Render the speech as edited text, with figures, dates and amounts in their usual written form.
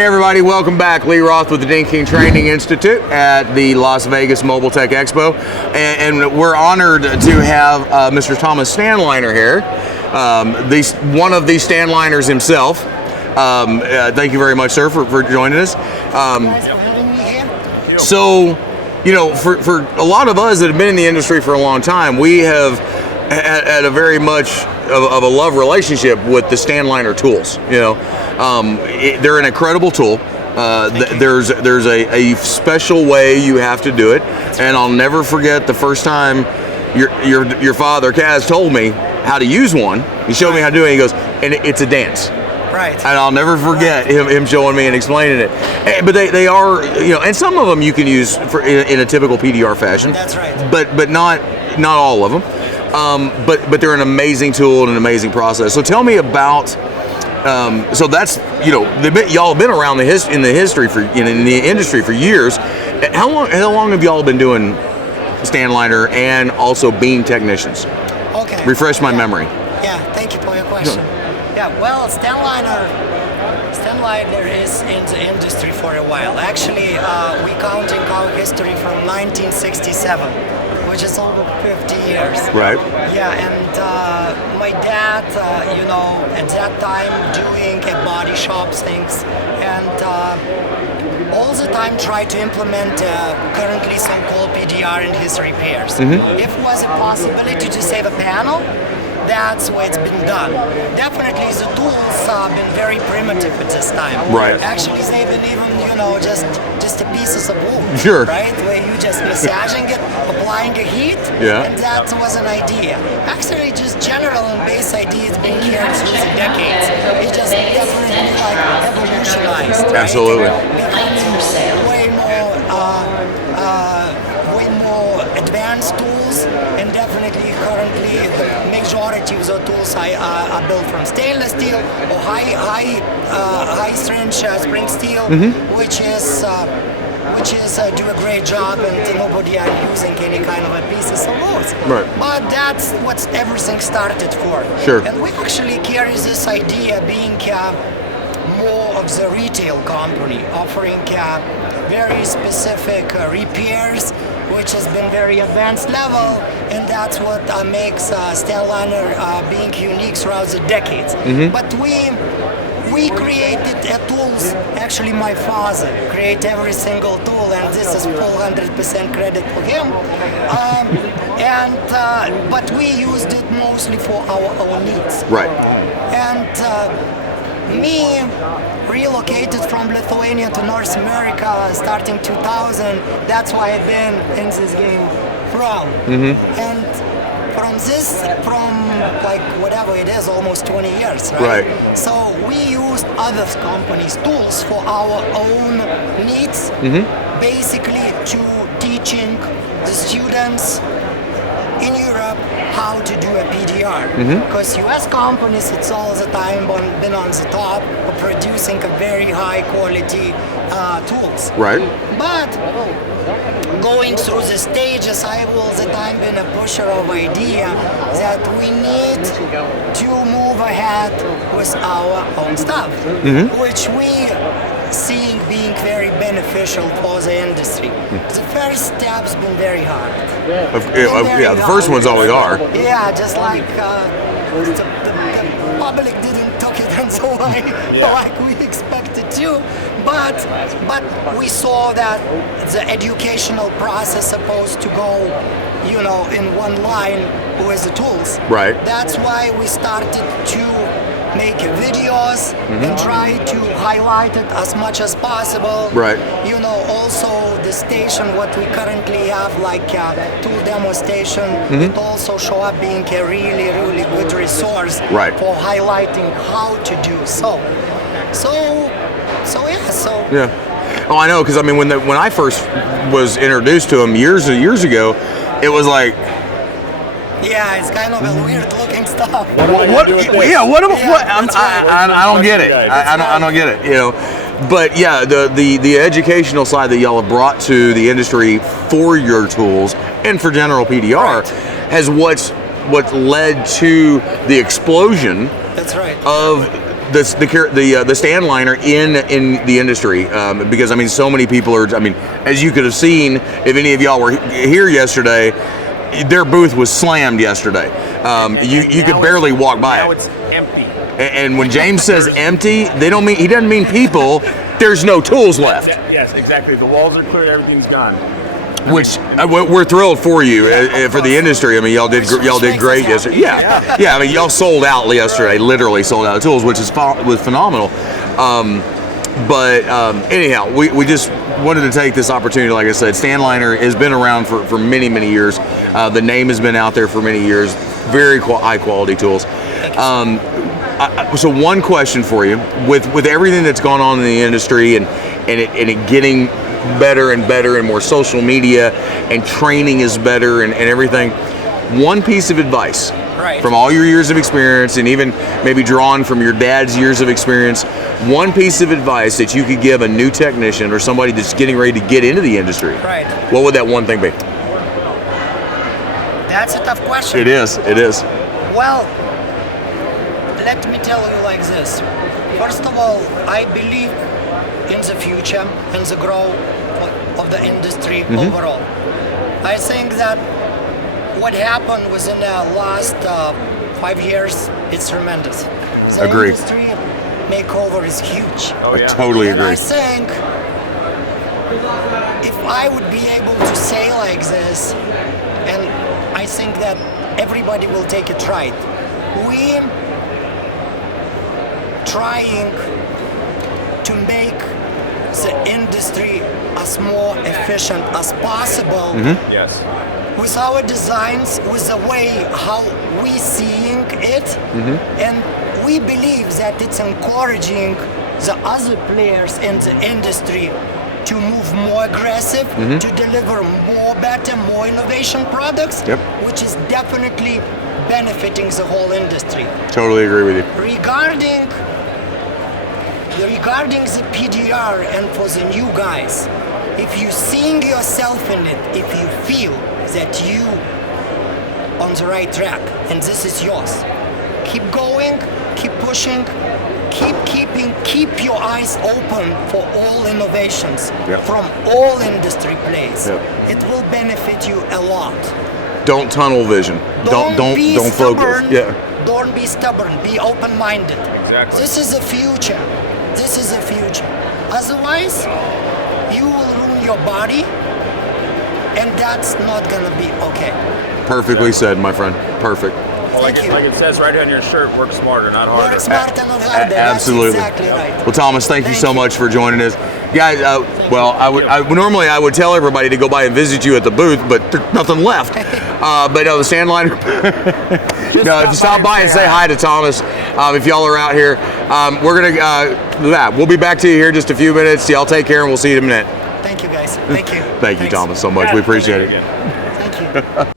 Hey everybody, welcome back. Lee Roth with the Dean King Training Institute at the Las Vegas Mobile Tech Expo. And we're honored to have Mr. Tomas Stanliner here, one of these Stanliners himself. Thank you very much, sir, for joining us. So, you know, for a lot of us that have been in the industry for a long time, we have had a very much of a love relationship with the Stanliner tools. You know, they're an incredible tool. There's a special way you have to do it, and I'll never forget the first time your father Kaz told me how to use one. He showed me how to do it. He goes, and it's a dance. Right. And I'll never forget him showing me and explaining it. But they are, you know, and some of them you can use in a typical PDR fashion. That's right. But not all of them. But they're an amazing tool and an amazing process. So tell me about. So that's, you know, y'all have been around in the industry for years. How long have y'all been doing Stanliner and also beam technicians? Okay. Refresh my memory. Yeah. Thank you for your question. Yeah, well, Stanliner is in the industry for a while. Actually, we counting our history from 1967, which is over 50 years. Right. Yeah, and my dad, you know, at that time doing body shop things, and all the time tried to implement currently so-called PDR in his repairs. Mm-hmm. If it was a possibility to save a panel, that's where it's been done. Definitely the tools have been very primitive at this time. Right. Actually, they've been even, you know, just a pieces of wood. Sure. Right? Where you just massaging it, applying a heat, yeah. And that was an idea. Actually, just general and base idea has been carried through the decades. It just definitely like evolutionized. Absolutely. Right? Becoming way more advanced tools, and definitely currently the majority of the tools are built from stainless steel or high strength spring steel, mm-hmm. which is do a great job, and nobody are using any kind of a pieces of those. Right. But that's what everything started for. Sure. And we actually carry this idea being more of the retail company, offering very specific repairs, which has been very advanced level, and that's what makes Stanliner being unique throughout the decades. Mm-hmm. But we created tools. Actually, my father created every single tool, and this is full 100% credit for him. But we used it mostly for our own needs. Right. And me relocated from Lithuania to North America starting 2000. That's why I've been in this game from. Mm-hmm. And from like whatever it is, almost 20 years, right? Right. So we used other companies' tools for our own needs, mm-hmm. basically to teaching the students in Europe how to do a PDR. Because US companies, it's all the time been on the top of producing a very high quality tools. Right. But going through the stages, I've all the time been a pusher of idea that we need to move ahead with our own stuff, which we seeing being very beneficial for the industry. The first step's been very hard. The first ones always are. Yeah, just like the public didn't took it and so like we expected to. But we saw that the educational process supposed to go, you know, in one line with the tools. Right. That's why we started to make videos and try to highlight it as much as possible. Right. You know, also the station, what we currently have, like tool demo station, it also show up being a really, really good resource for highlighting how to do so. Yeah. Oh, I know, because I mean, when I first was introduced to him years ago, it was like. Yeah, it's kind of a weird looking stuff. I don't get it. I don't get it. You know, but yeah, the educational side that y'all have brought to the industry for your tools and for general PDR has what led to the explosion. That's right. Of the Stanliner in the industry, because I mean, so many people are. I mean, as you could have seen, if any of y'all were here yesterday, their booth was slammed yesterday. You could barely walk by now it. It's empty. And when James says empty, he doesn't mean people. There's no tools left. Yes, exactly. The walls are cleared. Everything's gone. Which we're thrilled for you, for the industry. I mean, y'all did great yesterday. Yeah. I mean, y'all sold out yesterday. Literally sold out of tools, which was phenomenal. But anyhow, we just wanted to take this opportunity. Like I said, Stanliner has been around for many years. The name has been out there for many years. Very high quality tools. So one question for you: with everything that's gone on in the industry and it getting better and better and more social media and training is better and everything, one piece of advice from all your years of experience and even maybe drawn from your dad's years of experience, one piece of advice that you could give a new technician or somebody that's getting ready to get into the industry, what would that one thing be? That's a tough question. It is. Well, let me tell you like this. First of all, I believe in the future and the growth of the industry overall. I think that what happened within the last 5 years, it's tremendous. The Agreed. industry makeover is huge. Oh, yeah. I totally And agree. I think if I would be able to say like this, and I think that everybody will take it right. We trying to make the industry as more efficient as possible Yes. with our designs, with the way how we seeing it, and we believe that it's encouraging the other players in the industry to move more aggressive, to deliver more better, more innovation products, which is definitely benefiting the whole industry. Totally agree with you. Regarding the PDR and for the new guys, if you seeing yourself in it, if you feel that you on the right track and this is yours, keep going, keep pushing, keep your eyes open for all innovations from all industry players. It will benefit you a lot. Don't tunnel vision. Don't stubborn. focus. Don't be stubborn. Be open-minded. Exactly. This is the future. This is the future. Otherwise, you will ruin your body, and that's not gonna be okay. Perfectly said, my friend. Perfect. Well, like it says right on your shirt, work smarter, not harder. Work smarter, not harder. Absolutely. That's exactly right. Well, Thomas, thank you so much for joining us, guys. Normally I would tell everybody to go by and visit you at the booth, but there's nothing left. But no, the Stanliner. No, if you stop by and say hi to Thomas, if y'all are out here, we're gonna we'll be back to you here in just a few minutes. Y'all take care, and we'll see you in a minute. Thank you, guys. Thank you. Thank you, Thomas, so much. We appreciate it. Thank you.